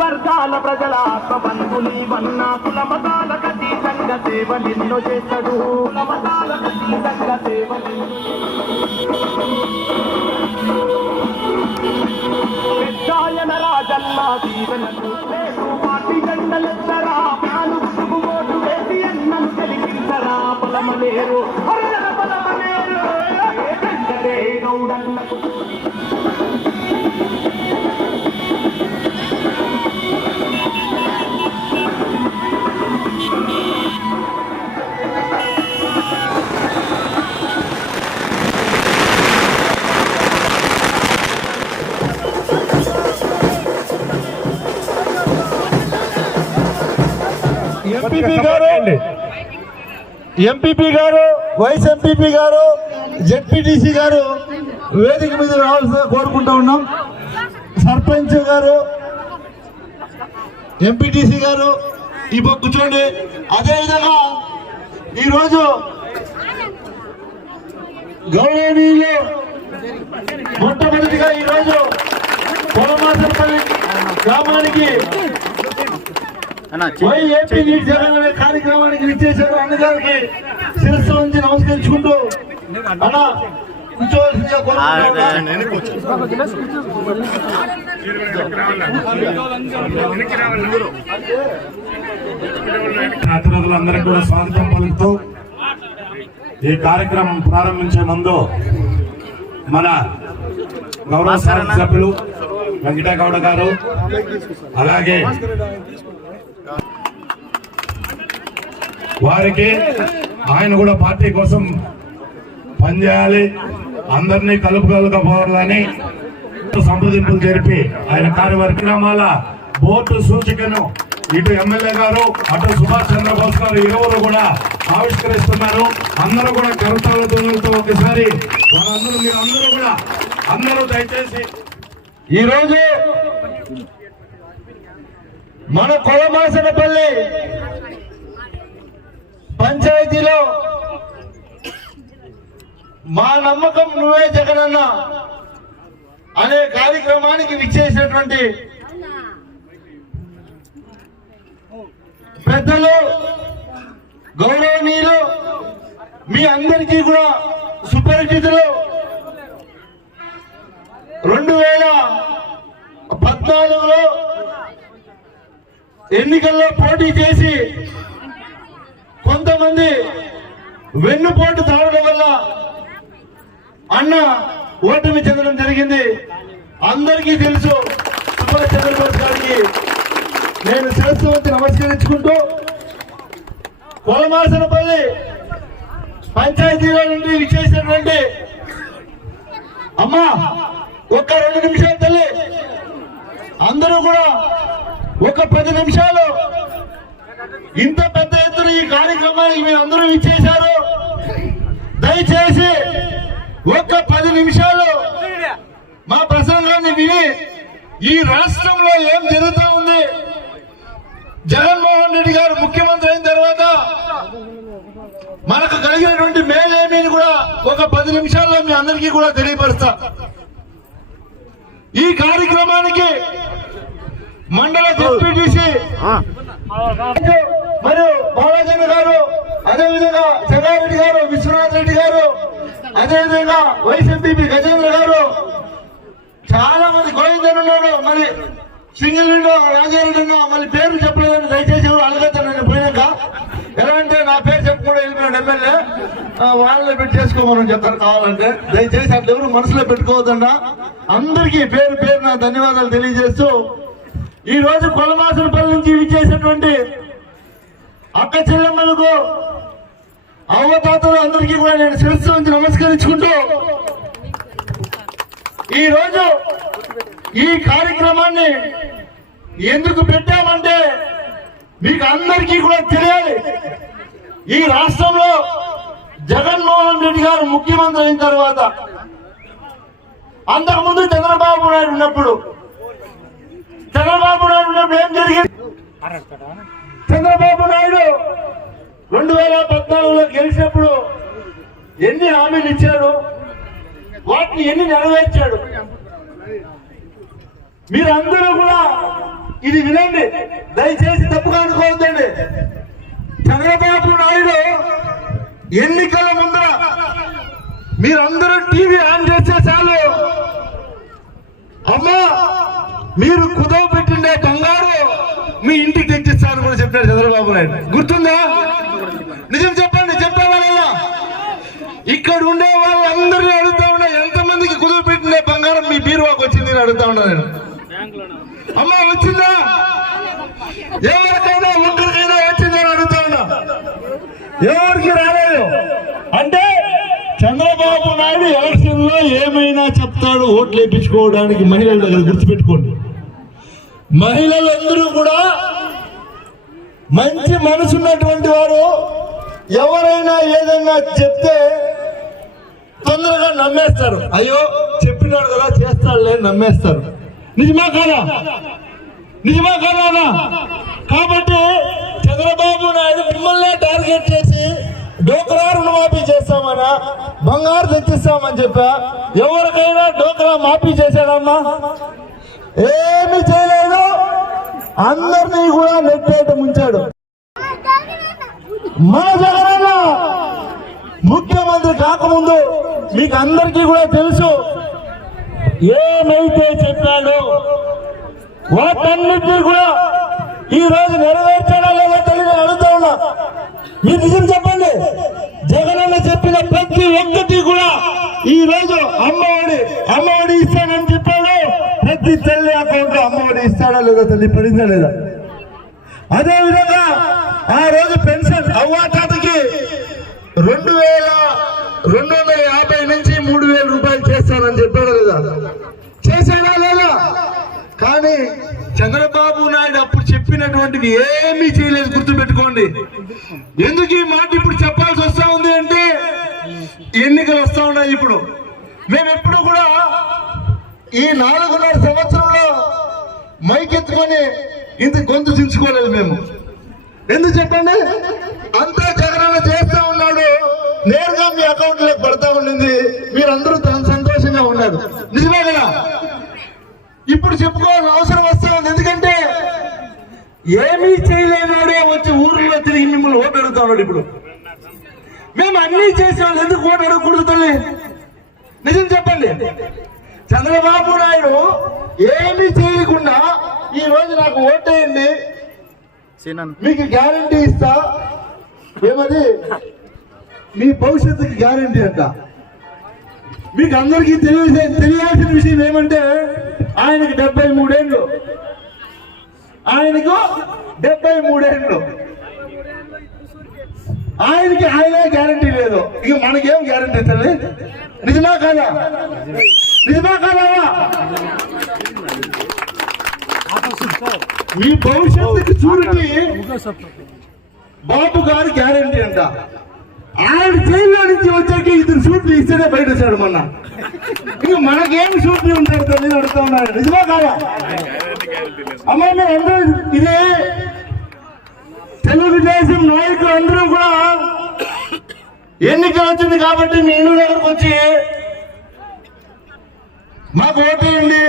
వర్గాల ప్రజల ఆత్మబంధుని వన్నా కులమతాల కతీతంగ సేవలిన్నో చేస్తాడు. కులమతాల కతీతంగ పెద్దాయన రాజన్న దీవెనకు పార్టీ జెండలెత్తరా, ప్రాణు గుర్తుకు ఓటు వేసి అన్నను గెలిపించరా. పొలమలేరు పొలమలేరు గౌడన్నకు ఎంపీపీ గారు, వైస్ ఎంపీపీ గారు, జెడ్పీటీసీ గారు వేదిక మీద రావాల్సి కోరుకుంటా ఉన్నాం. సర్పంచ్ గారు, ఎంపీటీసీ గారు ఈ పక్క కూర్చోండి. అదేవిధంగా ఈరోజు గౌరవనీయులు మొట్టమొదటిగా ఈరోజు పొలమాసపల్లి గ్రామానికి ఏపీ నీటి జగన్ అనే కార్యక్రమానికి విచ్చేశారు. అన్నగారికి శిరస్సు నుంచి నమస్కరించుకుంటూ అలా కూర్చోవలసిందిగా ప్రతినిధులందరికీ కూడా స్వాగతం పలుకుతూ ఈ కార్యక్రమం ప్రారంభించే ముందు మన గౌరవ సభ్యులు వెంకటగౌడ గారు, అలాగే వారికి ఆయన కూడా పార్టీ కోసం పనిచేయాలి, అందరినీ కలుపుకోవాలని సంప్రదింపులు జరిపి ఆయన కార్యక్రమాల బోర్డు సూచికను ఇటు ఎమ్మెల్యే గారు అటు సుభాష్ చంద్రబోస్ గారు ఇరువురు కూడా ఆవిష్కరిస్తున్నారు. అందరూ కూడా కరతాళ ధ్వనులతో ఒకసారి వాళ్ళందరూ మీరు అందరూ కూడా అందరూ దయచేసి ఈరోజు మన కొలమాసనపల్లి పంచాయతీలో మా నమ్మకం నువ్వే జగనన్న అనే కార్యక్రమానికి విచ్చేసినటువంటి పెద్దలు, గౌరవనీయులు, మీ అందరికీ కూడా సుపరిచితులు. 2014లో ఎన్నికల్లో పోటీ చేసి కొంతమంది వెన్నుపోటు దాడుల వల్ల అన్న ఓటమి చెందడం జరిగింది. అందరికీ తెలుసు. సుభాష్ చంద్రబోస్ గారికి నేను శిరస్సు వంచి నమస్కరించుకుంటూ కొలమాసనపల్లి పంచాయతీలో నుండి విచ్చేసినటువంటి అమ్మా ఒక్క 2 నిమిషాలు తల్లి, అందరూ కూడా ఒక 10 నిమిషాలు. ఇంత పెద్ద ఎత్తున ఈ కార్యక్రమానికి మీరు అందరూ విచ్చేశారు. దయచేసి ఒక్క 10 నిమిషాలు మా ప్రసంగాన్ని విని ఈ రాష్ట్రంలో ఏం జరుగుతూ ఉంది, జగన్మోహన్ రెడ్డి గారు ముఖ్యమంత్రి అయిన తర్వాత మనకు కలిగినటువంటి మేలేమీని కూడా ఒక 10 నిమిషాల్లో మీ అందరికీ కూడా తెలియపరుస్తా. ఈ కార్యక్రమానికి మండల జెడ్పీటీసీ మరియు బాలాజన్న గారు, అదేవిధంగా చెన్నారెడ్డి గారు, విశ్వనాథ్ రెడ్డి గారు, అదేవిధంగా వైస్ ఎంపీపీ గజేంద్ర గారు, చాలా మంది గోవిందన్ ఉన్నాడు, మరి సింగిల్ విండో రాజారెడ్డి ఉన్నా, మళ్ళీ పేర్లు చెప్పలేదని దయచేసి ఎవరు అడగద్దాను. నేను పోయినాక ఎలా అంటే నా పేరు చెప్పకుండా వెళ్ళిపోయాడు ఎమ్మెల్యే, వాళ్ళని పెట్టేసుకోమని చెప్తారు. కావాలంటే దయచేసి అట్లా ఎవరు మనసులో పెట్టుకోవద్దన్నా. అందరికీ పేరు పేరు నా ధన్యవాదాలు తెలియజేస్తూ ఈ రోజు కొలమాసనపల్లి నుంచి విచ్చేసినటువంటి అక్క చెల్లెమ్మలకు, అవ్వతాతలు అందరికీ కూడా నేను శిరస్సు నుంచి నమస్కరించుకుంటూ ఈ రోజు ఈ కార్యక్రమాన్ని ఎందుకు పెట్టామంటే మీకు అందరికీ కూడా తెలియాలి. ఈ రాష్ట్రంలో జగన్మోహన్ రెడ్డి గారు ముఖ్యమంత్రి అయిన తర్వాత, అంతకుముందు చంద్రబాబు నాయుడు ఉన్నప్పుడు ఏం జరిగింది? 2014లో గెలిచినప్పుడు ఎన్ని హామీలు ఇచ్చాడు, వాటిని ఎన్ని నెరవేర్చాడు? మీరందరూ కూడా ఇది వినండి, దయచేసి తప్పుగా అనుకోవద్దండి. చంద్రబాబు నాయుడు ఎన్నికల ముందర మీరందరూ టీవీ ఆన్ చేస్తే చాలు, అమ్మా మీరు కుదవ పెట్టిండే బంగారు మీ ఇంటికి తెచ్చిస్తాను కూడా చెప్పాడు చంద్రబాబు నాయుడు. గుర్తుందా? నిజం చెప్పండి, చెప్పావా? ఇక్కడ ఉండే వాళ్ళందరినీ అడుగుతా ఉన్నా, ఎంతమందికి కుదువ పెట్టిండే బంగారం మీ బీరువాకు వచ్చింది అని అడుగుతా ఉన్నా నేను. అమ్మా వచ్చిందా? ఎవరికైనా ఒక్కరికైనా వచ్చిందని అడుగుతా ఉన్నా. ఎవరికి రాలేదు అంటే చంద్రబాబు నాయుడు ఎలక్షన్ లో ఏమైనా చెప్తాడు ఓట్లు వేయించుకోవడానికి మహిళల దగ్గర. గుర్తుపెట్టుకోండి, మహిళలందరూ కూడా మంచి మనసున్నటువంటి వారు. ఎవరైనా ఏదైనా చెప్తే తొందరగా నమ్మేస్తారు. అయ్యో చెప్పినాడు కదా చేస్తాడులే నమ్మేస్తారు. నిజమా కాదా? నిజమా కాదా? కాబట్టి చంద్రబాబు నాయుడు మిమ్మల్నే టార్గెట్ చేసి డోక్రా రుణమాఫీ చేస్తామన్నా, బంగారు తెచ్చిస్తామని చెప్పా. ఎవరికైనా డోక్రా మాఫీ చేశాడమ్మా? ఏమి చేయలేదు. అందరినీ కూడా నెట్టేట ముంచాడు. మన జగనన్న ముఖ్యమంత్రి కాకముందు మీకు అందరికీ కూడా తెలుసు, ఏమైతే చెప్పాడో వాటన్నిటినీ కూడా ఈ రోజు నెరవేర్చాడా లేదా తెలియదు అడుగుతా ఉన్నా. మీరు నిజం చెప్పండి. జగనన్న చెప్పిన ప్రతి ఒక్కటి కూడా ఈ రోజు అమ్మఒడి ఇస్తానని చెప్పాడు. ప్రతి తల్లి అకౌంట్ లో అమ్మఒడి ఇస్తాడా లేదా తల్లి పడిందా లేదా? అదే విధంగా ఆ రోజు పెన్షన్ అవ్వా తాతకి 2250 నుంచి 3000 రూపాయలు చేస్తానని చెప్పాడా లేదా? చేశాడా లేదా? కానీ చంద్రబాబు నాయుడు అప్పుడు చెప్పినటువంటివి ఏమీ చేయలేదు. గుర్తుపెట్టుకోండి. ఎందుకు ఈ మాట ఇప్పుడు చెప్పాల్సి వస్తా ఉంది అంటే ఎన్నికలు వస్తా ఉన్నాయి. ఇప్పుడు మేము ఎప్పుడు కూడా ఈ 4.5 సంవత్సరంలో మైకెత్తుకొని ఇంత గొంతు చించుకోలేదు మేము. ఎందుకు చెప్పండి? అంతా జగనన్న చేస్తా ఉన్నాడు, నేరుగా మీ అకౌంట్ లోకి పడతా ఉండింది, మీరందరూ సంతోషంగా ఉన్నారు. నిజమే కదా? ఇప్పుడు చెప్పుకోవాల్సిన అవసరం వస్తా ఉంది. ఎందుకంటే ఏమీ చేయలేనాడే వచ్చి ఊర్లో తిరిగి మిమ్మల్ని ఓటు అడుగుతా ఉన్నాడు. ఇప్పుడు మేము అన్ని చేసేవాళ్ళు ఎందుకు ఓటు అడగకూడదు తల్లి? నిజం చెప్పండి. చంద్రబాబు నాయుడు ఏమీ చేయకుండా ఈ రోజు నాకు ఓటేయండి, మీకు గ్యారంటీ ఇస్తా, ఏమది మీ భవిష్యత్తుకి గ్యారంటీ అంట. మీకు అందరికీ తెలియాల్సిన విషయం ఏమంటే ఆయనకి 73 ఏళ్ళు, ఆయనకి 73 ఏళ్ళు, ఆయనకి ఆయనే గ్యారంటీ లేదు. ఇక మనకేం గ్యారంటీ తల్లి? నిజమా కాదా? నిజమా కాదా? మీ భవిష్యత్తుకి చూడండి బాబు గారు గ్యారంటీ అంట. ఆయన జైల్లో నుంచి వచ్చాక 2 సూట్లు ఇస్తేనే బయట వచ్చాడు మొన్న. ఇక మనకేమి సూట్లు ఉంటారు తల్లి అడుగుతా ఉన్నారు. నిజమా కాదా? అమ్మా మీరు అందరూ ఇదే తెలుగుదేశం నాయకులు అందరూ కూడా ఎన్నిక వచ్చింది కాబట్టి మీ ఇంటి దగ్గరకు వచ్చి మాకు ఓటేయండి,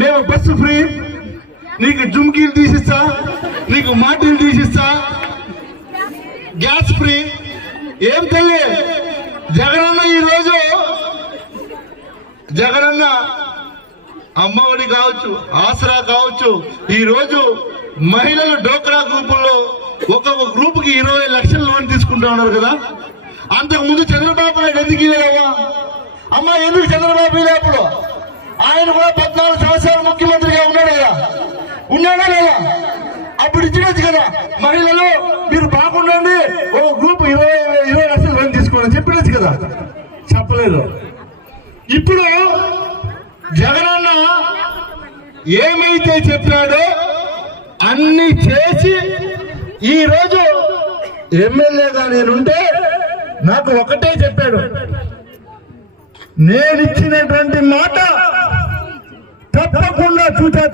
మేము బస్సు ఫ్రీ, నీకు జుమ్కీలు తీసిస్తా, నీకు మాటీలు తీసిస్తా, గ్యాస్ ఫ్రీ. ఏం తల్లి జగనన్న ఈరోజు జగనన్న అమ్మఒడి కావచ్చు, ఆసరా కావచ్చు, ఈరోజు మహిళలు డోక్రా గ్రూపుల్లో ఒక్కొక్క గ్రూపుకి 20 లక్షల లోన్ తీసుకుంటా ఉన్నారు కదా. అంతకు ముందు చంద్రబాబు నాయుడు ఎందుకు ఇవ్వలేవా? అమ్మ ఎందుకు చంద్రబాబు ఇవ్వలేప్పుడు? ఆయన కూడా 14 సంవత్సరాలు ముఖ్యమంత్రిగా ఉన్నాడు కదా, ఉన్నాడా లేదా? అప్పుడు ఇచ్చినచ్చు కదా. మహిళలు మీరు బాగుండండి, ఓ గ్రూప్ 20 లక్షలు లోన్ తీసుకోండి చెప్పినచ్చు కదా. చెప్పలేదు. ఇప్పుడు జగనన్న ఏమైతే చెప్పాడో అన్ని చేసి ఈ రోజు ఎమ్మెల్యేగా నేనుంటే నాకు ఒకటే చెప్పాడు, నేనిచ్చినటువంటి మాట తప్పకుండా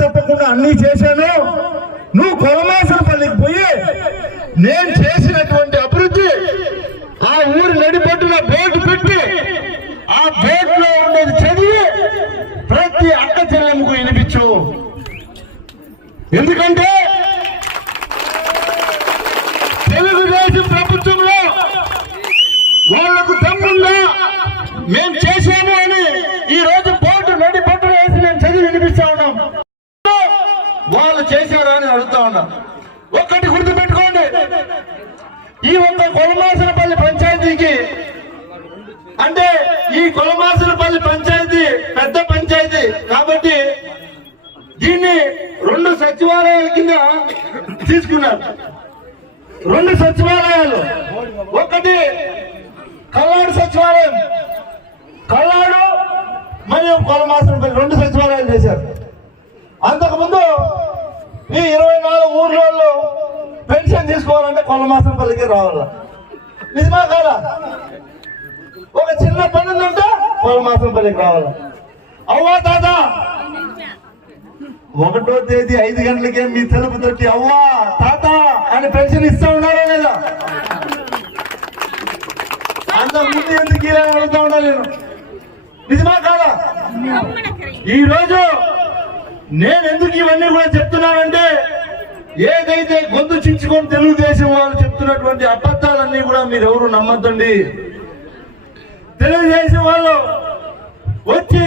తప్పకుండా అన్ని చేశాను. నువ్వు కొలమాసనపల్లికి పోయి నేను చేసినటువంటి ఎందుకంటే తెలుగుదేశం ప్రభుత్వంలో వాళ్లకు దమ్ముందా మేము చేసాము అని ఈ రోజు బోర్డు నడి బొట్టులు వేసి మేము చదివి వినిపిస్తా ఉన్నాం. వాళ్ళు చేశారా అని అడుగుతా ఉన్నాం. ఒక్కటి గుర్తుపెట్టుకోండి, ఈ ఒక్క కొలమాసనపల్లి పంచాయతీకి అంటే ఈ కొలమాసనపల్లి పంచాయతీ పెద్ద పంచాయతీ కాబట్టి దీన్ని 2 సచివాలయాల కింద తీసుకున్నారు. 2 సచివాలయాలు, ఒకటి కల్లాడు సచివాలయం, కల్లాడు మరియు కొలమాసనపల్లి 2 సచివాలయాలు చేశారు. అంతకుముందు ఈ 24 ఊర్లలో పెన్షన్ తీసుకోవాలంటే కొలమాసనపల్లికి రావాల. నిజమా కాదా? ఒక చిన్న పని ఉందంటే కొలమాసనపల్లికి రావాల. అవ్వా తాత 1వ తేదీ 5 గంటలకే మీ తలుపు తట్టి అవ్వా తాత అని పెన్షన్ ఇస్తా ఉన్నారా లేదా? అంతకుముందు ఎందుకు ఇలా అడుగుతా ఉన్నా నేను? నిజమా కాదా? ఈ రోజు నేను ఎందుకు ఇవన్నీ కూడా చెప్తున్నానంటే ఏదైతే గొంతు చించుకొని తెలుగుదేశం వాళ్ళు చెప్తున్నటువంటి అబద్ధాలన్నీ కూడా మీరు ఎవరు నమ్మద్దండి. తెలుగుదేశం వాళ్ళు వచ్చి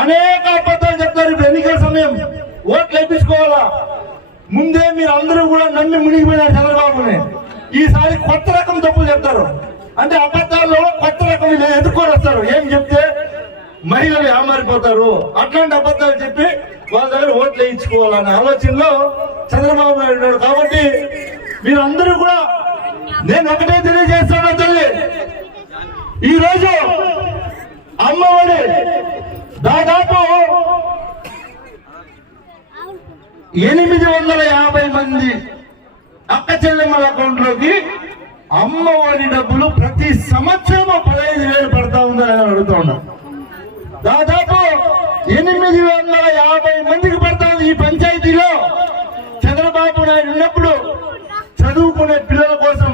అనేక అబద్ధాలు చెప్తారు. ఇప్పుడు ఎన్నికల సమయం, ఓట్లు వేయించుకోవాలా. ముందే మీరు అందరూ కూడా నమ్మి మునిగిపోయినారు చంద్రబాబుని. ఈసారి కొత్త రకం తప్పులు చెప్తారు. అంటే అబద్ధాల్లో కొత్త రకం ఎదుర్కొని వస్తారు. ఏం చెప్తే మహిళలు ఏమారిపోతారు, అట్లాంటి అబద్ధాలు చెప్పి వాళ్ళ దగ్గర ఓట్లు వేయించుకోవాలనే ఆలోచనలో చంద్రబాబు నాయుడు ఉన్నాడు. కాబట్టి మీరందరూ కూడా నేను ఒకటే తెలియజేస్తాను తల్లి, ఈ రోజు అమ్మఒడి దాదాపు 850 మంది అక్క చెల్లెమ్మల అకౌంట్ లోకి అమ్మఒడి డబ్బులు ప్రతి సంవత్సరం 15,000 పడతా ఉందని అడుగుతా ఉన్నారు. దాదాపు 850 మందికి పడతా ఉంది. ఈ పంచాయతీలో చంద్రబాబు నాయుడు ఉన్నప్పుడు చదువుకునే పిల్లల కోసం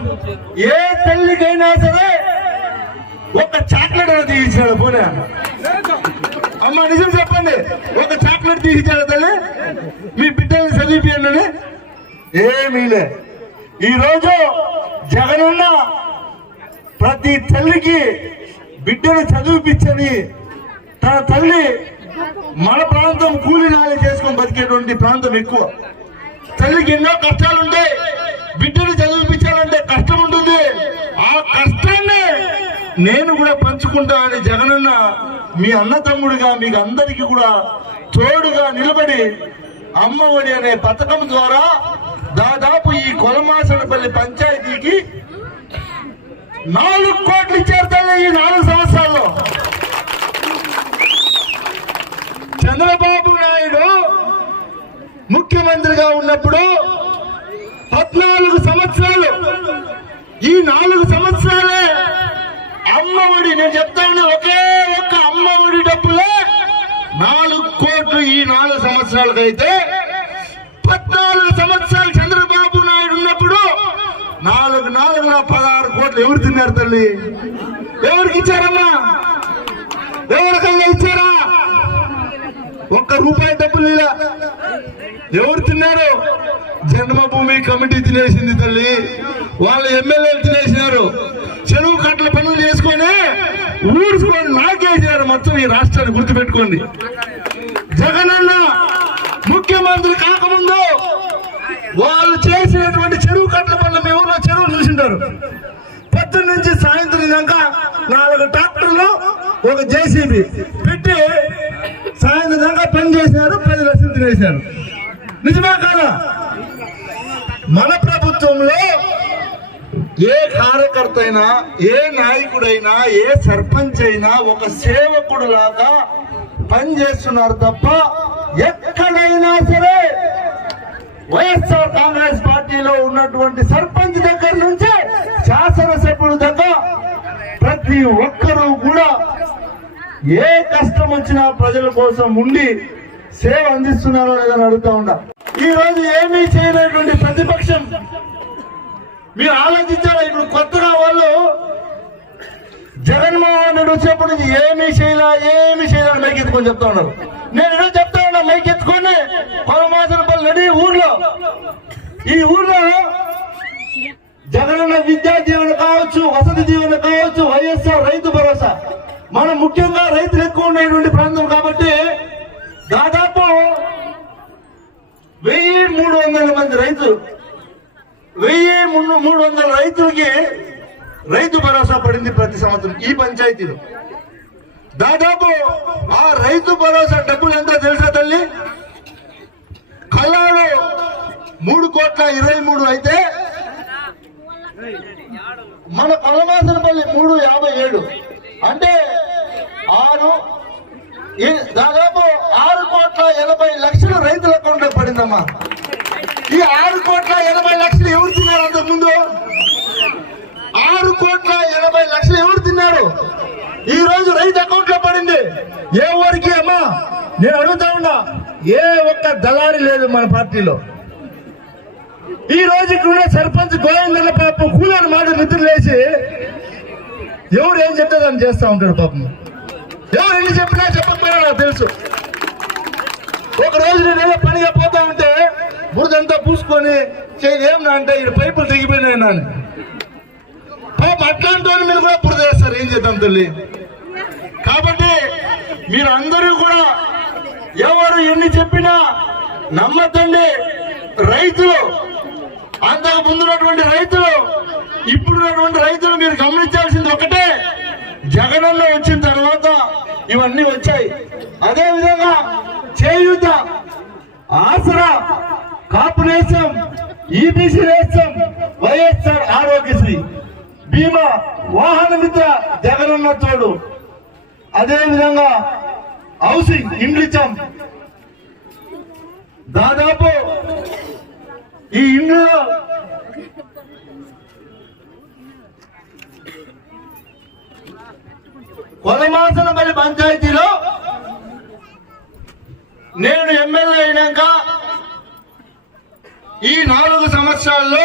ఏ తల్లికైనా సరే ఒక చాక్లెట్ తీయించాడు. పోనీ అమ్మ నిజం చెప్పండి, ఒక చాక్లెట్ తీయించాడు తల్లి మీ బిడ్డల్ని చదివిపియండి? ఏమీలే. ఈరోజు జగనన్న ప్రతి తల్లికి బిడ్డను చదివిపించని తన తల్లి మన ప్రాంతం కూలి నాలి చేసుకొని బతికేటువంటి ప్రాంతం ఎక్కువ. తల్లికి ఎన్నో కష్టాలు ఉంటాయి. బిడ్డను చదివిపించాలంటే కష్టం ఉంటుంది. ఆ కష్టాన్ని నేను కూడా పంచుకుంటా అని జగనన్న మీ అన్న తమ్ముడుగా మీకు అందరికీ కూడా తోడుగా నిలబడి అమ్మఒడి అనే పథకం ద్వారా దాదాపు ఈ కొలమాసనపల్లి పంచాయతీకి 4 కోట్లు ఇచ్చారు తల్లి. ఈ 4 సంవత్సరాల్లో చంద్రబాబు నాయుడు ముఖ్యమంత్రిగా ఉన్నప్పుడు 14 సంవత్సరాలు, ఈ 4 సంవత్సరాలే అమ్మఒడి, నేను చెప్తా ఉన్నా ఒకే ఒక్క అమ్మఒడి డబ్బులే 4 కోట్లు. ఈ 4 సంవత్సరాలకైతే 14 సంవత్సరాలు చంద్రబాబు నాయుడు ఉన్నప్పుడు 16 కోట్లు ఎవరు తిన్నారు తల్లి? ఎవరికి ఇచ్చారమ్మా? ఎవరికైనా ఇచ్చారా? 1 రూపాయి డబ్బులు లేదా? ఎవరు తిన్నారు? జన్మభూమి కమిటీ తినేసింది తల్లి. వాళ్ళ ఎమ్మెల్యేలు తినేసినారు. చెరువు కట్టల పనులు చేసుకొని ఊడ్చుకొని నాకేసినారు మొత్తం ఈ రాష్ట్రాన్ని. గుర్తుపెట్టుకోండి, జగనన్న ముఖ్యమంత్రి కాకముందు వాళ్ళు చేసినటువంటి చెరువు కట్టల పనులు మీ ఊర్లో చెరువులు చూసింటారు. పొద్దున్న నుంచి సాయంత్రం దాకా 4 ట్రాక్టర్లు, ఒక జేసీబీ పెట్టి సాయంత్రం దాకా పని చేసినారు. 10 లక్షలు తినేసినారు. నిజమా కాదా? మన ప్రభుత్వంలో ఏ కార్యకర్త అయినా, ఏ నాయకుడైనా, ఏ సర్పంచ్ అయినా ఒక సేవకుడు లాగా పనిచేస్తున్నారు తప్ప ఎక్కడైనా సరే వైఎస్ఆర్ కాంగ్రెస్ పార్టీలో ఉన్నటువంటి సర్పంచ్ దగ్గర నుంచి శాసనసభ్యుల దగ్గర ప్రతి ఒక్కరూ కూడా ఏ కష్టం వచ్చినా ప్రజల కోసం ఉండి సేవ అందిస్తున్నారో లేదని అడుగుతా ఉన్నా. ఈ రోజు ఏమీ చేయనటువంటి ప్రతిపక్షం మీరు ఆలోచించారా? ఇప్పుడు కొత్తగా వాళ్ళు జగన్మోహన్ రెడ్డి వచ్చేప్పటి నుంచి ఏమీ చేయాలని మైక్ ఎత్తుకొని చెప్తా ఉన్నారు. నేను ఈరోజు చెప్తా ఉన్నా, మైక్ ఎత్తుకొని కొలమాసనపల్లి ఈ ఊర్లో జగనన్న విద్యా దీవెన కావచ్చు, వసతి దీవెన కావచ్చు, వైఎస్ఆర్ రైతు భరోసా. మనం ముఖ్యంగా రైతులు ఎక్కువ ఉండేటువంటి ప్రాంతం కాబట్టి దాదాపు 1300 మంది రైతులు, 1300 రైతులకి రైతు భరోసా పడింది ప్రతి సంవత్సరం ఈ పంచాయతీలో. దాదాపు ఆ రైతు భరోసా డబ్బులు ఎంతో తెలుసా తల్లి? కల్లాడు 3,23,00,000 అయితే మన కొలమాసనపల్లి 3,57,00,000 అంటే దాదాపు 6,80,00,000 రైతుల అకౌంట్లో పడిందమ్మా. ఈ 6,80,00,000 ఎవరు తిన్నారు? అంతకు ముందు 6,80,00,000 ఎవరు తిన్నారు? ఈ రోజు రైతు అకౌంట్ లో పడింది. ఏ ఊరికి అమ్మా? నేను అడుగుతా ఉన్నా, ఏ ఒక్క దళారి లేదు మన పార్టీలో. ఈ రోజు ఇక్కడ సర్పంచ్ గోవిందన్న పాపం కూలని మాట నిద్రలేసి ఎవరు ఏం చెప్తే దాన్ని చేస్తా ఉంటాడు పాపం. ఎవరు ఎన్ని చెప్పినా చెప్పకపోయినా నాకు తెలుసు. ఒక రోజు నేను ఏదో పనిగా పోతా ఉంటే బురదంతా పూసుకొని ఏమన్నా అంటే ఈ పైపులు తెగిపోయినాయి అని పాపం అట్లాంటి వాళ్ళు మీరు కూడా బురద వేస్తారు. ఏం చేద్దాం తల్లి? కాబట్టి మీరు అందరూ కూడా ఎవరు ఎన్ని చెప్పినా నమ్మద్దండి. రైతులు, అంతకు ముందున్నటువంటి రైతులు, ఇప్పుడున్నటువంటి రైతులు మీరు గమనించాల్సింది ఒకటే, జగనన్న వచ్చిన తర్వాత ఇవన్నీ వచ్చాయి. అదే విధంగా చేయూత, ఆసరా, కాపు నేస్తం, ఈబీసీ నేస్తం, వైఎస్ఆర్ ఆరోగ్యశ్రీ, బీమా, వాహన మిత్ర జగనన్న తోడు, అదే విధంగా హౌసింగ్ ఇండ్లు ఇచ్చాం. దాదాపు ఈ ఇండ్లలో కొలమాసనపల్లి పంచాయతీలో నేను ఎమ్మెల్యే అయినాక ఈ 4 సంవత్సరాల్లో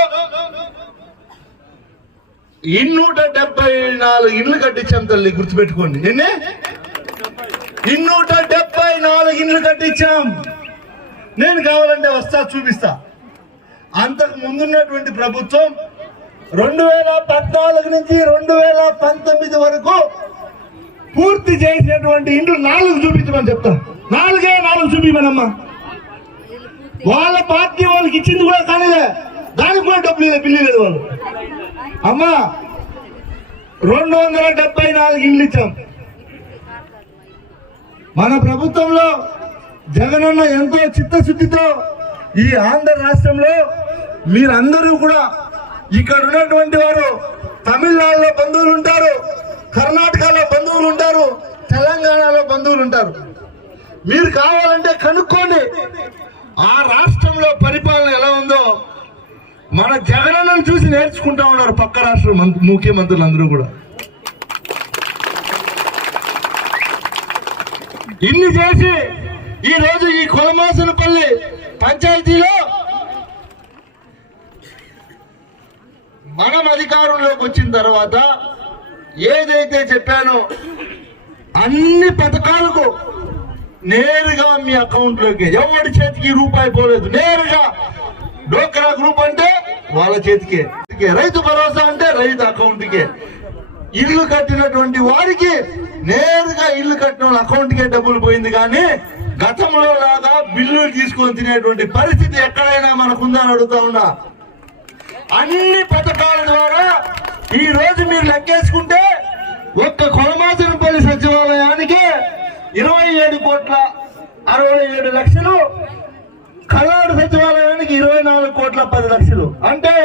274 ఇండ్లు కట్టించాం తల్లి. గుర్తుపెట్టుకోండి, ఎన్ని? 274 ఇండ్లు కట్టించాం. నేను కావాలంటే వస్తా చూపిస్తా. అంతకు ముందున్నటువంటి ప్రభుత్వం 2014 నుంచి 2019 వరకు పూర్తి చేసినటువంటి ఇండ్లు 4 చూపించమని చెప్తా. 4 చూపించమనమ్మా. వాళ్ళ పార్టీ వాళ్ళకి ఇచ్చింది కూడా కానీలే, దానికి కూడా డబ్బులు బిల్లు లేదు వాళ్ళు. అమ్మా 274 ఇండ్లు ఇచ్చాం. మన ప్రభుత్వంలో జగనన్న ఎంతో చిత్తశుద్ధితో ఈ ఆంధ్ర రాష్ట్రంలో మీరందరూ కూడా ఇక్కడ ఉన్నటువంటి వారు తమిళనాడులో బంధువులు ఉంటారు, కర్ణాటకలో బంధువులు ఉంటారు, తెలంగాణలో బంధువులు ఉంటారు. మీరు కావాలంటే కనుక్కోండి ఆ రాష్ట్రంలో పరిపాలన ఎలా ఉందో. మన జగనన్నను చూసి నేర్చుకుంటా ఉన్నారు పక్క రాష్ట్ర ముఖ్యమంత్రులు అందరూ కూడా. ఇన్ని చేసి ఈ రోజు ఈ కొలమాసనపల్లి పంచాయతీలో మనం అధికారంలోకి వచ్చిన తర్వాత ఏదైతే చెప్పానో అన్ని పథకాలకు నేరుగా మీ అకౌంట్ లోకి, ఎవరి చేతికి రూపాయి పోలేదు. నేరుగా డోక్రా గ్రూప్ అంటే వాళ్ళ చేతికే, రైతు భరోసా అంటే రైతు అకౌంట్కే, ఇల్లు కట్టినటువంటి వారికి నేరుగా ఇల్లు కట్టిన వాళ్ళ అకౌంట్కే డబ్బులు పోయింది. కానీ గతంలో లాగా బిల్లులు తీసుకొని తినేటువంటి పరిస్థితి ఎక్కడైనా మనకుందని అడుగుతా ఉన్నా. అన్ని పథకాల ద్వారా ఈ రోజు మీరు లెక్కేసుకుంటే ఒక్క కొలమాసనపల్లి సచివాలయానికి 27,67,00,000, కల్లాడు సచివాలయానికి 24,10,00,000, అంటే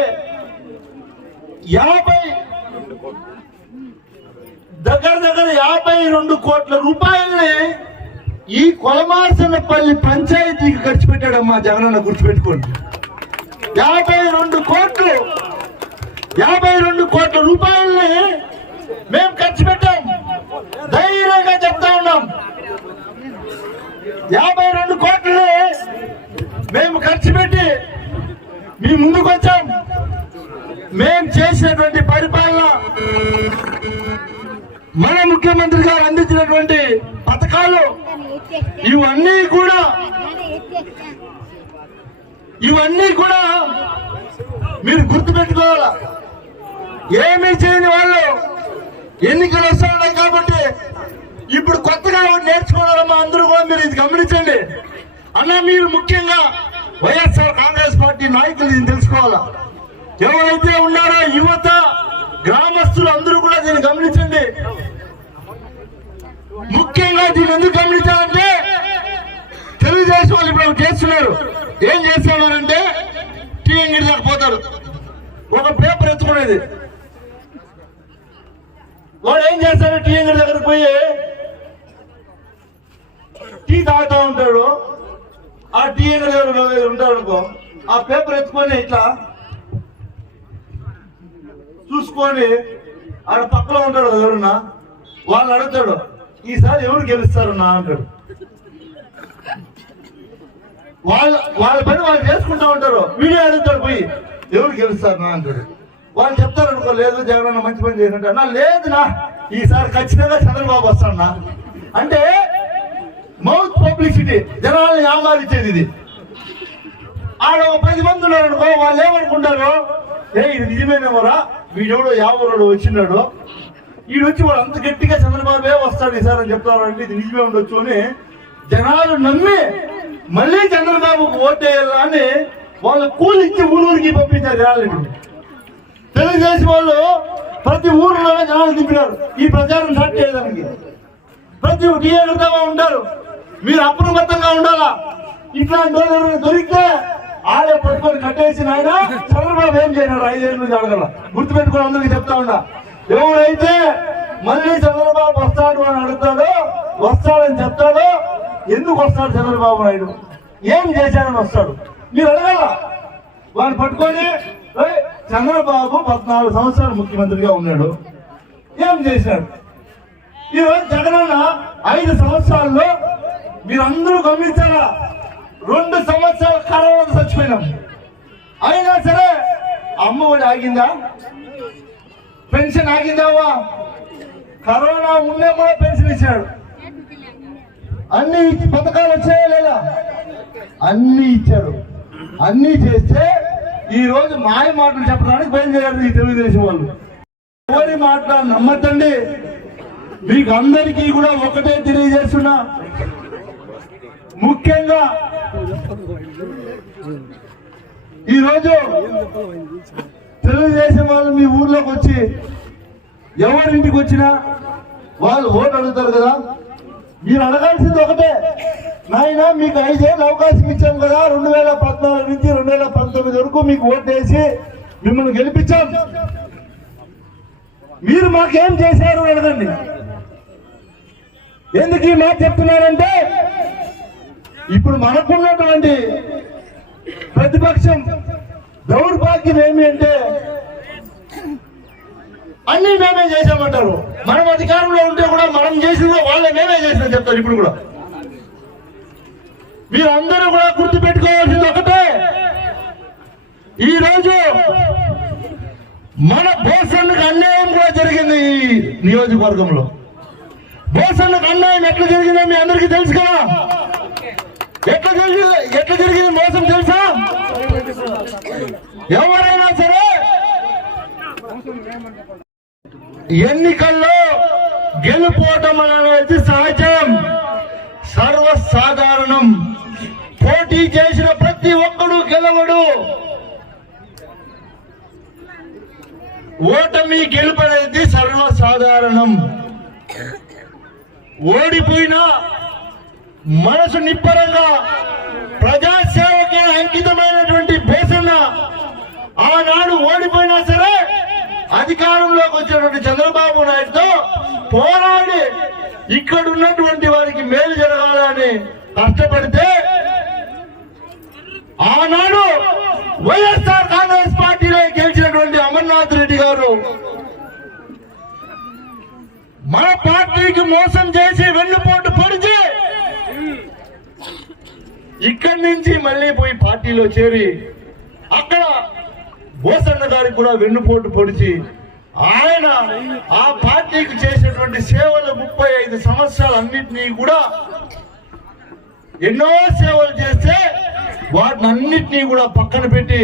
52 కోట్ల రూపాయల్ని ఈ కొలమాసనపల్లి పంచాయతీకి ఖర్చు పెట్టాడమ్మా జగనన్న. గుర్తుపెట్టుకోండి, 52 కోట్ల రూపాయల్ని మేము ఖర్చు పెట్టాం. ధైర్యంగా చెప్తా ఉన్నాం, 52 కోట్లని మేము ఖర్చు పెట్టి మీ ముందుకు వచ్చాం. మేము చేసినటువంటి పరిపాలన, మన ముఖ్యమంత్రి గారు అందించినటువంటి పథకాలు, ఇవన్నీ కూడా ఇవన్నీ కూడా మీరు గుర్తుపెట్టుకోవాలా. ఏమీ చేయని వాళ్ళు ఎన్నికలు వస్తున్నాయి కాబట్టి ఇప్పుడు కొత్తగా నేర్చుకోవాలమ్మా. అందరూ కూడా మీరు ఇది గమనించండి అన్న. మీరు ముఖ్యంగా వైఎస్ఆర్ కాంగ్రెస్ పార్టీ నాయకులు దీన్ని తెలుసుకోవాలా. ఎవరైతే ఉన్నారో యువత, గ్రామస్తులు అందరూ కూడా దీన్ని గమనించండి. ముఖ్యంగా దీన్ని ఎందుకు గమనించాలంటే తెలుగుదేశం వాళ్ళు ఇప్పుడు చేస్తున్నారు. ఏం చేస్తున్నారంటే టీ అంగడి దాకా పోతారు, ఒక పేపర్ ఎత్తుకునేది. వాడు ఏం చేస్తాడు, టీ అంగడి దగ్గరకు పోయి టీ తాగుతూ ఉంటాడు. ఆ టీ అంగడి దగ్గర ఉంటాడు అనుకో, ఆ పేపర్ ఎత్తుకొని ఇట్లా చూసుకొని ఆడ పక్కలో ఉంటాడు ఎవరున్నా, వాళ్ళు అడుగుతాడు ఈసారి ఎవరు గెలుస్తారన్నా అంటాడు. వాళ్ళ పని వాళ్ళు చేసుకుంటా ఉంటారు. వీడియో అడుగుతాడు పోయి ఎవరు గెలుస్తారన్నా అంటాడు. వాళ్ళు చెప్తారు అనుకో, లేదు జగన్ మంచి పని చేసినట్టు. నా లేదునా ఈసారి ఖచ్చితంగా చంద్రబాబు వస్తాడన్నా అంటే మౌత్ పబ్లిసిటీ, జనాలను యామారిచ్చేది ఇది. ఆడ 10 మంది ఉన్నారు అనుకో, వాళ్ళు ఏమనుకుంటారు, ఇది నిజమేనేమోరా, వీడెవడో యావరోడు వచ్చినాడు, వీడు వచ్చి వాడు అంత గట్టిగా చంద్రబాబే వస్తాడు ఈసారి అని చెప్తారు అంటే ఇది నిజమే ఉండొచ్చు అని జనాలు నమ్మి మళ్ళీ చంద్రబాబుకు ఓటేయాలా అని వాళ్ళు కూలిచ్చి ఊరికి పంపించారు జనాలు. తెలుగుదేశం వాళ్ళు ప్రతి ఊరిలో జనాలు దింపినారు ఈ ప్రచారం స్టార్ట్ చేయడానికి. ప్రతి టీఏగా ఉంటారు. మీరు అప్రమత్తంగా ఉండాలా. ఇట్లాంటి వాళ్ళు దొరికితే ఆడే పట్టుకొని కట్టేసిన ఆయన చంద్రబాబు ఏం చేయనాడు 5 ఏళ్ళ నుంచి అడగల. గుర్తుపెట్టుకుని అందరికి చెప్తా ఉన్నా, ఎవరైతే మళ్ళీ చంద్రబాబు వస్తాడు అని అడుగుతాడో, వస్తాడని చెప్తాడో, ఎందుకు వస్తాడు చంద్రబాబు నాయుడు, ఏం చేశాడని వస్తాడు, మీరు అడగాల. వాడిని పట్టుకొని చంద్రబాబు 14 సంవత్సరాలు ముఖ్యమంత్రిగా ఉన్నాడు, ఏం చేశాడు. ఈరోజు జగనన్న 5 సంవత్సరాల్లో మీరందరూ గమనించారా, 2 సంవత్సరాలు కరోనా చచ్చిపోయినాం. అయినా సరే అమ్మఒడి ఆగిందా, పెన్షన్ ఆగిందావా, కరోనా ఉన్నే కూడా పెన్షన్ ఇచ్చాడు. అన్ని పథకాలు వచ్చాయా లేదా, అన్ని ఇచ్చాడు. అన్ని చేస్తే ఈ రోజు మాయ మాటలు చెప్పడానికి బయలుదేరారు ఈ తెలుగుదేశం వాళ్ళు. ఎవరి మాట నమ్మద్దండి. మీకు అందరికీ కూడా ఒకటే తెలియజేస్తున్నా, ముఖ్యంగా ఈరోజు తెలుగుదేశం వాళ్ళు మీ ఊర్లోకి వచ్చి ఎవరింటికి వచ్చినా వాళ్ళు ఓటు అడుగుతారు కదా. మీరు అడగాల్సింది ఒకటే, నాయన మీకు 5 ఏళ్ళు అవకాశం ఇచ్చాం కదా, 2014 నుంచి 2019 వరకు మీకు ఓటు వేసి మిమ్మల్ని గెలిపించాం, మీరు మాకేం చేశారు అడగండి. ఎందుకు ఈ మాట చెప్తున్నారంటే ఇప్పుడు మనకున్నటువంటి ప్రతిపక్షం దౌర్భాగ్యం ఏమి అంటే అన్ని మేమే చేసామంటారు. మనం అధికారంలో ఉంటే కూడా మనం చేసిందో వాళ్ళే మేమే చేసిన చెప్తారు. ఇప్పుడు కూడా మీరు అందరూ కూడా గుర్తు పెట్టుకోవాల్సింది ఒకటే, ఈ రోజు మన బోసన్నకు అన్యాయం కూడా జరిగింది. ఈ నియోజకవర్గంలో బోసన్నకు అన్యాయం ఎట్లా జరిగిందో మీ అందరికీ తెలుసు కదా. ఎట్లా జరిగింది మోసం తెలుసా. ఎవరైనా సరే ఎన్నికల్లో గెలుపోవటం అనేది సహజం, సర్వసాధారణం. పోటీ చేసిన ప్రతి ఒక్కడు గెలవడు. ఓటమి గెలుపనేది సర్వసాధారణం. ఓడిపోయినా మనసు నిబ్బరంగా ప్రజాసేవకే అంకితమైనటువంటి బోసన్న ఆనాడు ఓడిపోయినా సరే అధికారంలోకి వచ్చినటువంటి చంద్రబాబు నాయుడుతో పోరాడి ఇక్కడ ఉన్నటువంటి వారికి మేలు జరగాలని కష్టపడితే ఆనాడు వైఎస్ఆర్ కాంగ్రెస్ పార్టీలో గెలిచినటువంటి అమర్నాథ్ రెడ్డి గారు మన పార్టీకి మోసం చేసి వెన్నుపోటు పొడిచి ఇక్కడి నుంచి మళ్ళీ పోయి పార్టీలో చేరి అక్కడ బోసన్న గారికి కూడా వెన్నుపోటు పొడిచి ఆయన ఆ పార్టీకి చేసినటువంటి సేవలు 35 సంవత్సరాలు అన్నింటినీ కూడా ఎన్నో సేవలు చేస్తే వాటిని అన్నిటినీ కూడా పక్కన పెట్టి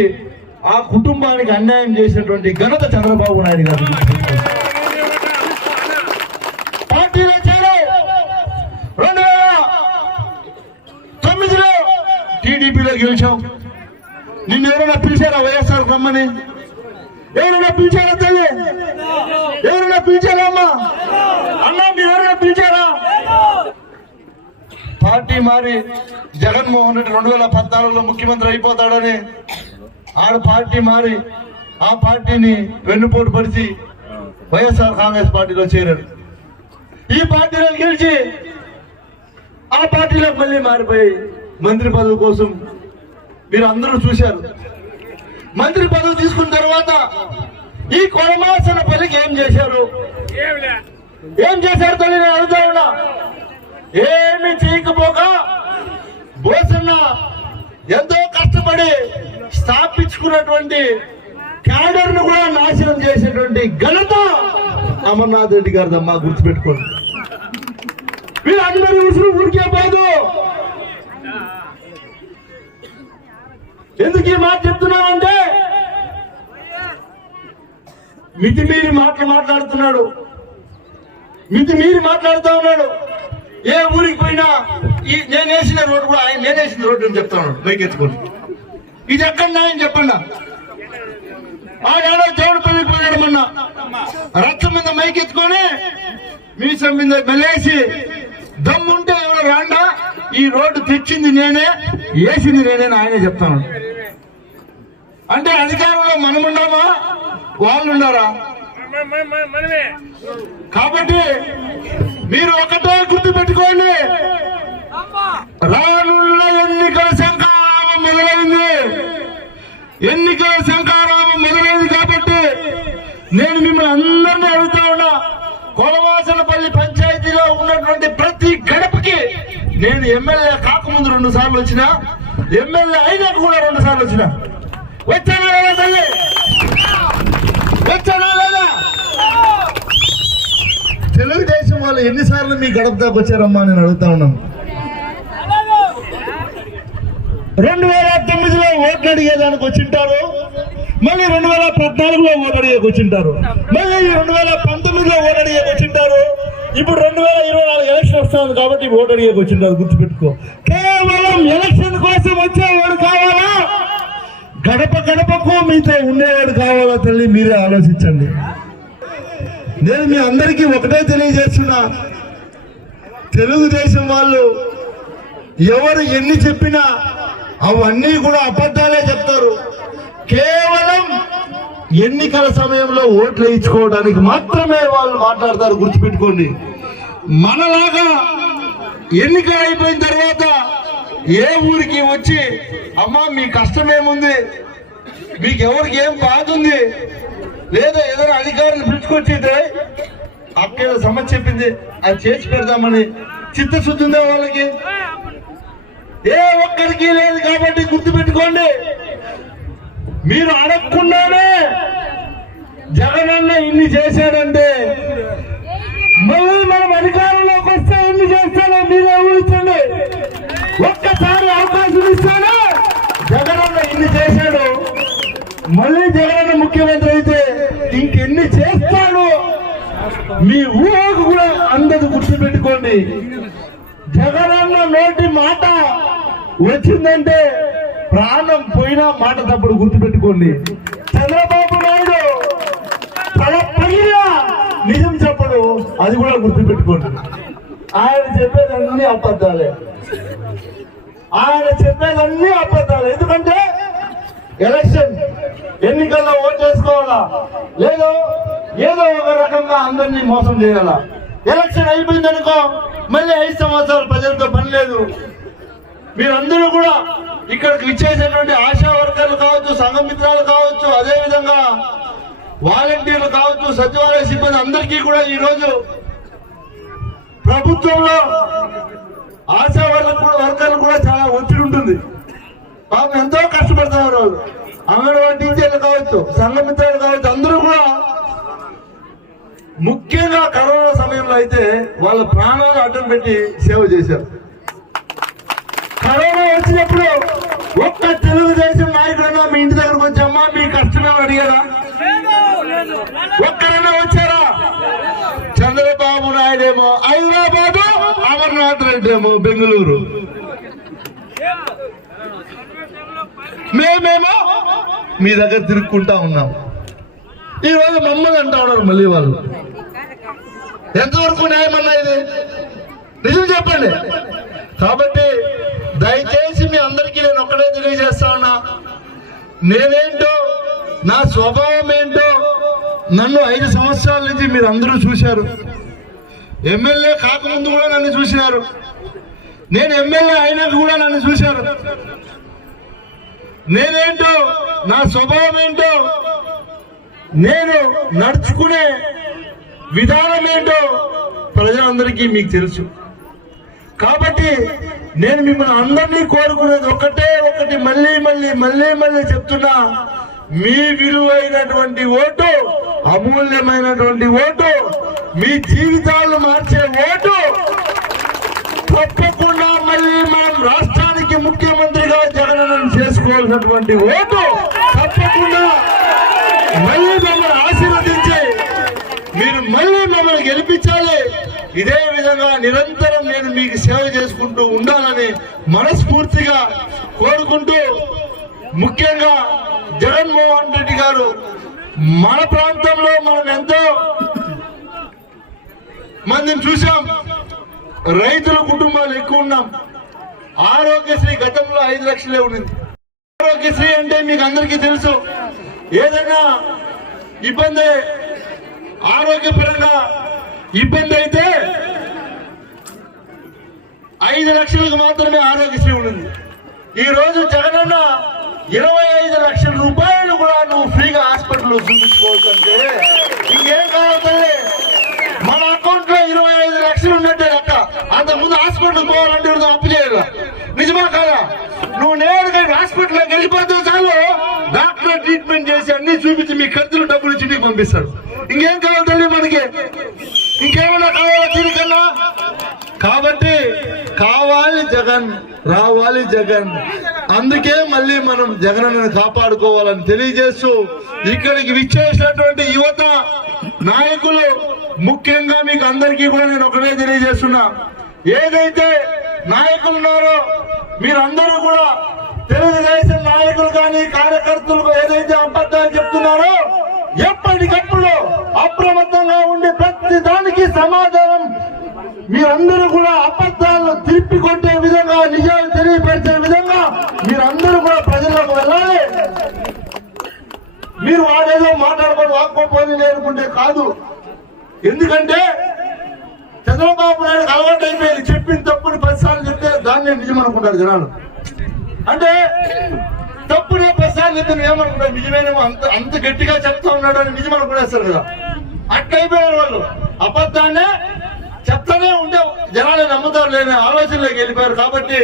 ఆ కుటుంబానికి అన్యాయం చేసినటువంటి ఘనత చంద్రబాబు నాయుడు గారు. పార్టీలో చేరావు 2009లో టీడీపీలో గెలిచావు. నిన్ను ఎవరైనా పిలిచారా వైఎస్ఆర్ రమ్మని? ఎవరైనా పిలిచారా తల్లి? ఎవరైనా పిలిచారా అమ్మా? అన్నా మీరు ఎవరైనా పిలిచారా? పార్టీ మారి జగన్మోహన్ రెడ్డి 2014లో ముఖ్యమంత్రి అయిపోతాడని ఆడ పార్టీ మారి ఆ పార్టీని వెన్నుపోటు పరిచి వైఎస్ఆర్ కాంగ్రెస్ పార్టీలో చేరాడు. ఈ పార్టీలో గెలిచి ఆ పార్టీలోకి మళ్ళీ మారిపోయి మంత్రి పదవి కోసం మీరు అందరూ చూశారు. మంత్రి పదవి తీసుకున్న తర్వాత ఈ కొడమాసనపల్లికి ఏం చేశారు? ఏం చేశారు తల్లి? నేను అడుగుతా ఉన్నా. ఏమి చేయకపోగా బోసన్న ఎంతో కష్టపడి స్థాపించుకున్నటువంటి క్యాడర్ ను కూడా నాశనం చేసేటువంటి ఘనత అమర్నాథ్ రెడ్డి గారిదమ్మా, గుర్తుపెట్టుకోండి. వీళ్ళందరూ ఉసురు ఊరికే పోదు. ఎందుకు ఈ మాట చెప్తున్నానంటే మితిమీరి మాట్లాడుతున్నాడు, మితిమీరి మాట్లాడుతూ ఉన్నాడు. ఏ ఊరికి పోయినా నేను వేసిన రోడ్డు కూడా ఆయన నేను వేసిన రోడ్డు అని చెప్తున్నాడు బైక్ ఎత్తుకొని. ఇది ఎక్కడ ఆయన చెప్పండి. ఆడేడో దేవుడిపల్లికి పోయాడు మొన్న, రథం మీద మైక్ ఎత్తుకొని మీసం మీద మెలేసి దమ్ముంటే ఎవరో రాండా, ఈ రోడ్డు తెచ్చింది నేనే, వేసింది నేనే ఆయనే చెప్తాను. అంటే అధికారంలో మనమున్నామా వాళ్ళు ఉన్నారా? కాబట్టి మీరు ఒకటే గుర్తు పెట్టుకోండి, రానున్న ఎన్నికల శంఖారామం మొదలైంది. ఎన్నికల శంఖారామం మొదలైంది కాబట్టి నేను మిమ్మల్ని అందరినీ అడుగుతా ఉన్నా, కొలవాసనపల్లి పంచాయతీలో ఉన్నటువంటి ప్రతి గడపకి నేను ఎమ్మెల్యే కాకముందు 2 సార్లు వచ్చినా, ఎమ్మెల్యే అయినాక కూడా 2 సార్లు వచ్చినా. వచ్చానా లేదా తల్లి? వచ్చానా లేదా? తెలుగుదేశం వాళ్ళు ఎన్నిసార్లు మీ గడప దాకా వచ్చారమ్మా నేను అడుగుతా ఉన్నాను. 2009లో ఓట్లు అడిగేదానికి వచ్చింటారు, మళ్ళీ 2014లో ఓటు అడిగేకి వచ్చింటారు, మళ్ళీ 2019లో ఓటు అడిగేకి వచ్చింటారు, ఇప్పుడు 2024 ఎలక్షన్ వస్తుంది కాబట్టి ఓటు అడిగేకి వచ్చింటారు. గుర్తుపెట్టుకో, కేవలం ఎలక్షన్ కోసం వచ్చేవాడు కావాలా, గడప గడపకు మీతో ఉండేవాడు కావాలా తల్లి? మీరే ఆలోచించండి. నేను మీ అందరికీ ఒకటే తెలియజేస్తున్నా, తెలుగుదేశం వాళ్ళు ఎవరు ఎన్ని చెప్పినా అవన్నీ కూడా అబద్ధాలే చెప్తారు. కేవలం ఎన్నికల సమయంలో ఓట్లు వేయించుకోవడానికి మాత్రమే వాళ్ళు మాట్లాడతారు. గుర్తుపెట్టుకోండి. మనలాగా ఎన్నికలు అయిపోయిన తర్వాత ఏ ఊరికి వచ్చి అమ్మా మీ కష్టం ఏముంది, మీకు ఎవరికి ఏం బాధ ఉంది, లేదా ఏదైనా అధికారులు పిలుచుకొచ్చితే అక్కడ సమస్య చెప్పింది అది చేసి పెడదామని చిత్తశుద్ధి ఉందా వాళ్ళకి? ఏ ఒక్కరికి లేదు. కాబట్టి గుర్తుపెట్టుకోండి, మీరు అడగకుండానే జగనన్న ఇన్ని చేశాడంటే మళ్ళీ మనం అధికారంలోకి వస్తే ఎన్ని చేస్తానో మీరే ఊహించండి. ఒక్కసారి అవకాశం ఇస్తాను, జగనన్న ఇన్ని చేశాడు, మళ్ళీ జగనన్న ముఖ్యమంత్రి అయితే ఇంకెన్ని చేస్తాడు మీ ఊహకు కూడా అందదు. గుర్తుపెట్టుకోండి, జగనన్న నోటి మాట వచ్చిందంటే ప్రాణం పోయినా మాట తప్పుడు. గుర్తుపెట్టుకోండి, చంద్రబాబు నాయుడు తల పగిలినా నిజం చెప్పడు, అది కూడా గుర్తుపెట్టుకోండి. ఆయన చెప్పేదన్నీ అబద్ధాలే, ఆయన చెప్పేదన్నీ అబద్ధాలే. ఎందుకంటే ఎలక్షన్ ఎన్నికల్లో ఓటు చేసుకోవాలా, లేదో ఏదో ఒక రకంగా అందరినీ మోసం చేయాలా. ఎలక్షన్ అయిపోయిందనుకో మళ్ళీ 5 సంవత్సరాలు ప్రజలతో పని లేదు. మీరందరూ కూడా ఇక్కడికి విచ్చేసేటువంటి ఆశా వర్కర్లు కావచ్చు, సంఘ మిత్రాలు కావచ్చు, అదేవిధంగా వాలంటీర్లు కావచ్చు, సచివాలయ సిబ్బంది అందరికీ కూడా ఈరోజు ప్రభుత్వంలో ఆశా వర్కర్లు కూడా చాలా ఒత్తిడి ఉంటుంది. పాపం ఎంతో కష్టపడుతున్నారు వాళ్ళు. అంగన్వాడీ టీచర్లు కావచ్చు, సంఘ మిత్రాలు కావచ్చు, అందరూ కూడా ముఖ్యంగా కరోనా సమయంలో అయితే వాళ్ళ ప్రాణాలు అడ్డం పెట్టి సేవ చేశారు. కరోనా వచ్చినప్పుడు ఒక్క తెలుగుదేశం నాయకుడన్నా మీ ఇంటి దగ్గరకు వచ్చామా మీ కష్టమే అడిగారా? ఒక్కరైనా వచ్చారా? చంద్రబాబు నాయుడేమో హైదరాబాదు, అమర్నాథ్ రెడ్డి ఏమో బెంగళూరు, మేమేమో మీ దగ్గర తిరుక్కుంటా ఉన్నాం. ఈ రోజు మమ్మల్ని అంటా ఉన్నారు మళ్ళీ వాళ్ళు. ఎంతవరకు న్యాయమన్నా ఇది? నిజం చెప్పండి. కాబట్టి దయచేసి మీ అందరికీ నేను ఒక్కడే తెలియజేస్తా ఉన్నా, నేనేంటో నా స్వభావం ఏంటో నన్ను 5 సంవత్సరాల నుంచి మీరు అందరూ చూశారు. ఎమ్మెల్యే కాకముందు కూడా నన్ను చూసినారు, నేను ఎమ్మెల్యే అయినాక కూడా నన్ను చూశారు. నేనేంటో నా స్వభావం ఏంటో నేను నడుచుకునే విధానం ఏంటో ప్రజలందరికీ మీకు తెలుసు. కాబట్టి నేను మిమ్మల్ని అందరినీ కోరుకునేది ఒకటి మళ్ళీ చెప్తున్నా, మీ విలువైనటువంటి ఓటు, అమూల్యమైనటువంటి ఓటు, మీ జీవితాలను మార్చే ఓటు తప్పకుండా మళ్ళీ మనం రాష్ట్రానికి ముఖ్యమంత్రిగా జగనన్న చేసుకోవాల్సినటువంటి ఓటు తప్పకుండా మళ్ళీ మమ్మల్ని ఆశీర్వదించి మీరు మళ్ళీ మమ్మల్ని గెలిపించాలి. ఇదే విధంగా నిరంతరం నేను మీకు సేవ చేసుకుంటూ ఉండాలని మనస్ఫూర్తిగా కోరుకుంటూ, ముఖ్యంగా జగన్మోహన్ రెడ్డి గారు మన ప్రాంతంలో మనం ఎంతో మందిని చూసాం. రైతుల కుటుంబాలు ఎక్కువ ఉన్నాం. ఆరోగ్యశ్రీ గతంలో 5 లక్షలే ఉన్నది. ఆరోగ్యశ్రీ అంటే మీకు అందరికీ తెలుసు, ఏదైనా ఇబ్బంది, ఆరోగ్యపరంగా ఇబ్బంది అయితే 5 లక్షలకు మాత్రమే ఆరోగ్యశ్రీ ఉన్నది. ఈ రోజు జగనన్న 25 లక్షల రూపాయలు కూడా నువ్వు ఫ్రీగా హాస్పిటల్లో చూపించుకోవచ్చు అంటే ఇంకేం కావాలి? మన అకౌంట్ లో 25 లక్షలు ఉన్నట్టే లెక్క. అంతకుముందు హాస్పిటల్ పోవాలంటే అప్పు చేయాలి. నిజమా కాదా? నువ్వు నేరుగా హాస్పిటల్లోకి వెళ్ళిపోతే చాలు, డాక్టర్ ట్రీట్మెంట్ చేసి అన్ని చూపించి మీ ఖర్చులు డబ్బులు ఇచ్చి మీకు పంపిస్తాడు. ఇంకేం కావాలి తల్లి మనకి? ఇంకేమన్నా కావాలా దీనికన్నా? కాబట్టి కావాలి జగన్, రావాలి జగన్. అందుకే మళ్ళీ మనం జగనన్నను కాపాడుకోవాలని తెలియజేస్తూ, ఇక్కడికి విచ్చేసినటువంటి యువత నాయకులు, ముఖ్యంగా మీకు అందరికీ కూడా నేను ఒకటే తెలియజేస్తున్నా, ఏదైతే నాయకులు ఉన్నారో మీరందరూ కూడా తెలుగుదేశం నాయకులు కానీ కార్యకర్తలు ఏదైతే అబద్ధాలు చెప్తున్నారో ఎప్పటికప్పుడు అప్రమత్తంగా ఉండి ప్రతి దానికి సమాధానం మీరందరూ కూడా అబద్ధాలను తిప్పికొట్టే విధంగా, నిజాలు తెలియపరిచే విధంగా మీరందరూ కూడా ప్రజలకు వెళ్ళాలి. మీరు వాడేదో మాట్లాడుకొని వాక్కోపోయి నేర్చుకుంటే కాదు. ఎందుకంటే చంద్రబాబు నాయుడు అలవాటు అయిపోయింది, చెప్పిన తప్పుని 10 సార్లు చెప్తే దాన్ని నిజం అనుకుంటారు జనాలు. అంటే తప్పునే 10 సార్లు చెప్తే ఏమనుకుంటారు, నిజమేనేమో, అంత గట్టిగా చెప్తా ఉన్నాడు అని నిజం అనుకునేస్తారు కదా. అట్లయిపోయారు వాళ్ళు. అబద్ధాన్నే చెప్తానే ఉంటే జనాలు నమ్ముతారు లేని ఆలోచనలోకి వెళ్ళిపోయారు. కాబట్టి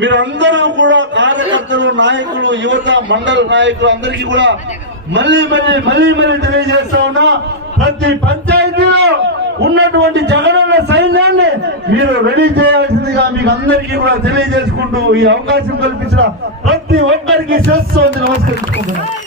మీరందరూ కూడా కార్యకర్తలు, నాయకులు, యువత, మండల నాయకులు అందరికీ కూడా మళ్ళీ తెలియజేస్తా ఉన్నా, ప్రతి పంచాయతీలో ఉన్నటువంటి జగనన్న సైన్యాన్ని మీరు రెడీ చేయాల్సిందిగా మీకు అందరికీ కూడా తెలియజేసుకుంటూ ఈ అవకాశం కల్పించిన ప్రతి ఒక్కరికి శిరస్సు వంచి నమస్కరించుకుంటున్నాను.